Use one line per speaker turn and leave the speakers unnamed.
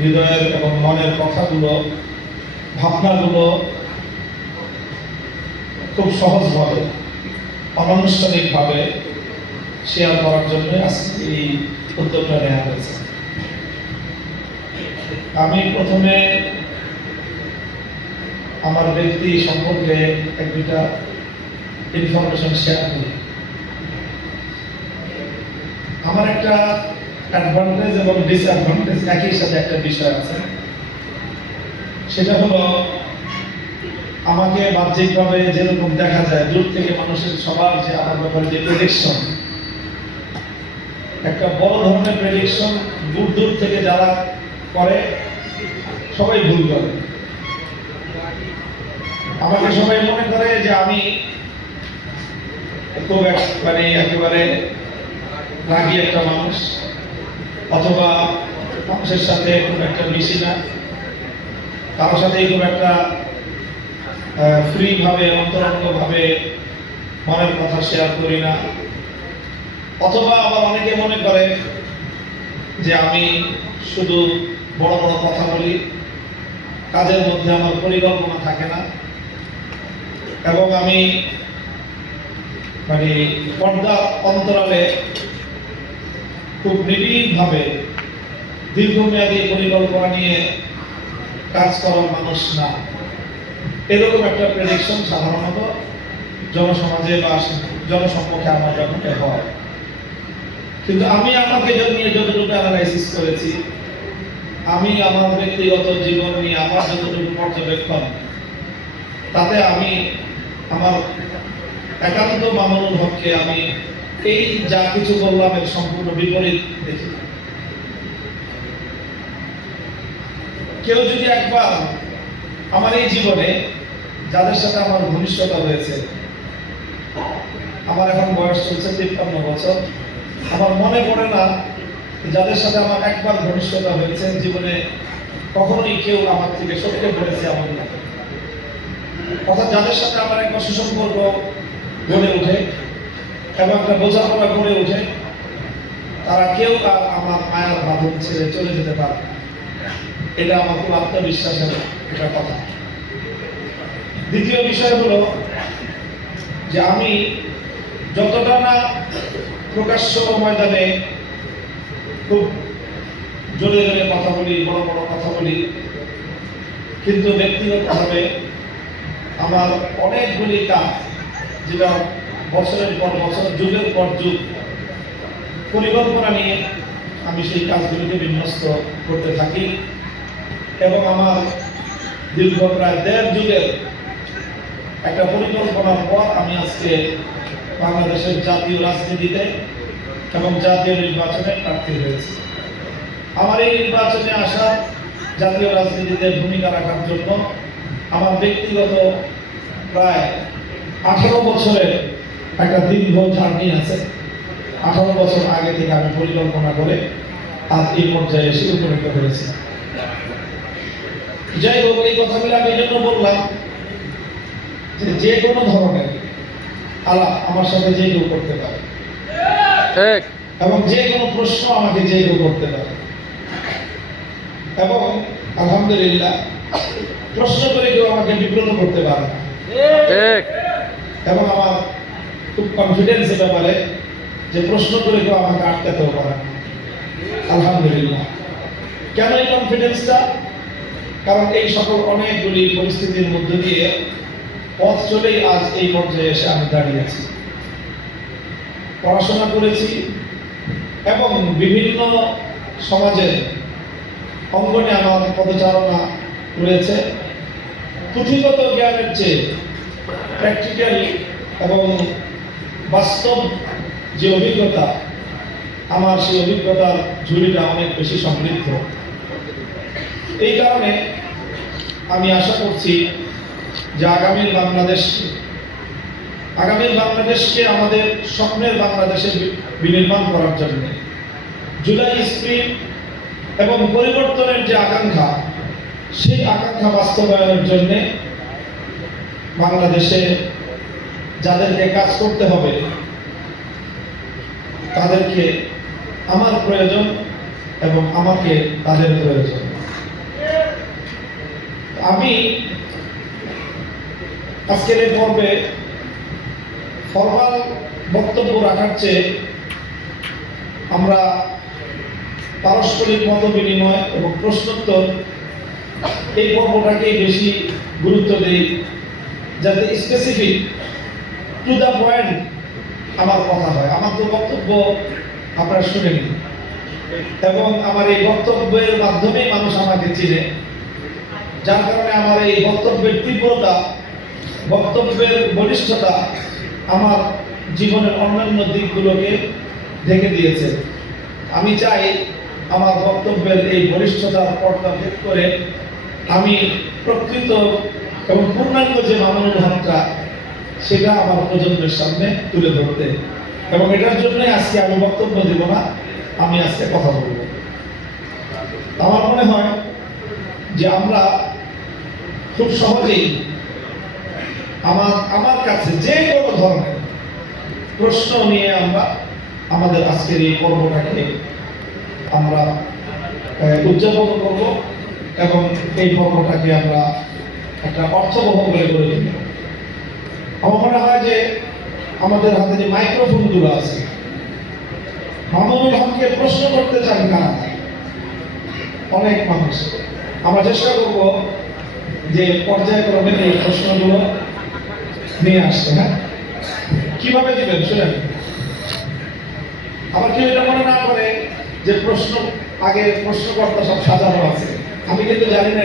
হৃদয়ের এবং মনের কথাগুলো, ভাবনাগুলো খুব সহজভাবে, অনানুষ্ঠানিকভাবে শেয়ার করার জন্য আজকে এই উদ্যোগটা নেওয়া হয়েছে। আমি প্রথমে আমার ব্যক্তি সম্পর্কে এক দুটা ইনফরমেশন শেয়ার করি। আমার একটা অ্যাডভান্টেজ এবং ডিসঅ্যাডভান্টেজ একই সাথে একটা বিষয় আছে। সেটা হলো, আমাকে বাহ্যিকভাবে যেরকম দেখা যায়, দূর থেকে মানুষের সবার যে আমার ব্যাপারে যে প্রেডিকশন একটা বড় ধরনের প্রেডিকশন দূর দূর থেকে যারা করে, সবাই ভুল করে। আমাকে সবাই মনে করে যে আমি খুব মানে একেবারে রাগী একটা মানুষ। অথবা মানুষের সাথে খুব একটা মিশি না। কারোর সাথে খুব একটা ফ্রি ভাবে অন্তরঙ্গ ভাবে মনের কথা শেয়ার করি না। অথবা আবার অনেকে মনে করে যে আমি শুধু বড় বড় কথা বলি, কাজের মধ্যে আমার পরিকল্পনা থাকে না। এবং আমি মানে পর্দা অন্তরালে খুব নিবিড়ভাবে দীর্ঘমেয়াদী পরিকল্পনা নিয়ে কাজ করার মানুষ না। এরকম একটা প্রেডিকশন সাধারণত জনসমাজে বা জনসম্মুখে আমার যখন হয়। কিন্তু আমি আমাকে নিয়ে যতটুকু অ্যানালাইসিস করেছি, আমি আমার ব্যক্তিগত জীবন নিয়ে আমার যতটুকু পর্যবেক্ষণ, তাতে আমি আমার একান্ত মামুনুল হককে আমি এই যা কিছু বললাম এর সম্পূর্ণ বিপরীত কেউ যদি একবার আমার এই জীবনে যাদের সাথে আমার ঘনিষ্ঠতা হয়েছে, আমার এখন বয়স চলছে তিপ্পান্ন বছর, আমার মনে পড়ে না যাদের সাথে আমার একবার ঘনিষ্ঠতা হয়েছে, জীবনে কখনোই কেউ আমার থেকে সত্যি বলেছে এমন না। অর্থাৎ যাদের সাথে আমার একবার সুসম্পর্ক গড়ে ওঠে এবং একটা বোঝাপড়া গড়ে ওঠে? তারা কেউ আর আমার মায়ার বাঁধন ছেড়ে চলে যেতে পারে এটা আমার খুব আত্মবিশ্বাসের একটা কথা। দ্বিতীয় বিষয় হলো যে আমি যতটা না প্রকাশ্য ময়দানে খুব জোরে জোরে কথা বলি, বড় বড় কথা বলি, কিন্তু ব্যক্তিগতভাবে আমার অনেকগুলি কাজ যেটা বছরের পর বছর, যুগের পর যুগ, পরিকল্পনা নিয়ে আমি সেই কাজগুলিকে বিন্যস্ত করতে থাকি এবং আমার দীর্ঘ প্রায় দেড় যুগের একটা পরিকল্পনার পর আমি আজকে বাংলাদেশের জাতীয় রাজনীতিতে এবং জাতীয় নির্বাচনে প্রার্থী হয়েছি। আমার এই নির্বাচনে আসা জাতীয় রাজনীতিতে ভূমিকা রাখার জন্য আমার ব্যক্তিগত প্রায় আঠারো বছরের একটা দীর্ঘ জার্নি আছে। আঠারো বছর আগে থেকে আমি পরিকল্পনা করে আজ এই পর্যায়ে এসে উপনীত হয়েছি। যাই হোক এই কথাগুলো আমি এই জন্য বললাম যে যে কোনো ধরনের আলাপ আমার সাথে যে কেউ করতে পারে। এবং যে কোনো প্রশ্ন আমাকে যে কেউ করতে পারে। এবং আলহামদুলিল্লাহ প্রশ্ন করে কেউ আমাকে বিব্রত করতে পারে এবং আমার খুব কনফিডেন্স ব্যাপারে যে প্রশ্ন করে কেউ আমাকে আটকাতেও পারে আলহামদুলিল্লাহ। কেন এই কনফিডেন্সটা কারণ এই সকল অনেকগুলি পরিস্থিতির মধ্য দিয়ে পথ চলেই আজ এই পর্যায়ে এসে আমি দাঁড়িয়ে আছি। পড়াশোনা করেছি এবং বিভিন্ন সমাজের অঙ্গনে আমার পদচারণা রয়েছে। পুঁথিগত জ্ঞানের চেয়ে প্র্যাকটিক্যাল এবং বাস্তব যে অভিজ্ঞতা, আমার সেই অভিজ্ঞতার ঝুড়িটা অনেক বেশি সমৃদ্ধ। এই কারণে আমি আশা করছি যে আগামীর বাংলাদেশ, আগামীর বাংলাদেশকে আমাদের স্বপ্নের বাংলাদেশে বিনির্মাণ করার জন্য জুলাই স্প্রিট এবং পরিবর্তনের যে আকাঙ্ক্ষা, সেই আকাঙ্ক্ষা বাস্তবায়নের জন্যে বাংলাদেশে যাদেরকে কাজ করতে হবে, তাদেরকে আমার প্রয়োজন এবং আমাকে তাদের প্রয়োজন। আমি আজকের এই পর্বে ফরমাল বক্তব্য রাখার চেয়ে আমরা পারস্পরিক মত বিনিময় এবং প্রশ্নোত্তর এই পর্বটাকেই বেশি গুরুত্ব দিই, যাতে স্পেসিফিক টু দ্য পয়েন্ট আমার কথা হয়। আমার তো বক্তব্য আপনারা শুনে নিন এবং আমার এই বক্তব্যের মাধ্যমেই মানুষ আমাকে চিনে। যার কারণে আমার এই বক্তব্যের তীব্রতা, বক্তব্যের বলিষ্ঠতা আমার জীবনের অন্যান্য দিকগুলোকে ঢেকে দিয়েছে। আমি চাই আমার বক্তব্যের এই বলিষ্ঠতার পর্দা ভেদ করে আমি প্রকৃত এবং পূর্ণাঙ্গ যে মানবভাবটা সেটা আমার প্রজন্মের সামনে তুলে ধরতে। এবং এটার জন্যই আজকে আমি বক্তব্য দেব না, আমি আজকে কথা বলব। আমার মনে হয় যে আমরা খুব সহজেই আমার আমার কাছে যে কোনো ধরনের প্রশ্ন নিয়ে আমরা আমাদের আজকের এই পর্বটাকে আমরা উদযাপন করব এবং এই পর্বটাকে আমরা একটা অর্থবহ করে গড়ে তুলব। আমার মনে হয় যে আমাদের হাতে যে আছে মামুনুল হককে প্রশ্ন করতে চান অনেক মানুষ। আমরা চেষ্টা করব যে পর্যায়ক্রমে এই প্রশ্নগুলো নিয়ে আসতে হ্যাঁ? কীভাবে দিবেন, শুনেন? আবার কেউ এটা মনে না করে যে প্রশ্ন, আগে প্রশ্নকর্তা সব সাজানো আছে। আমি কিন্তু জানি না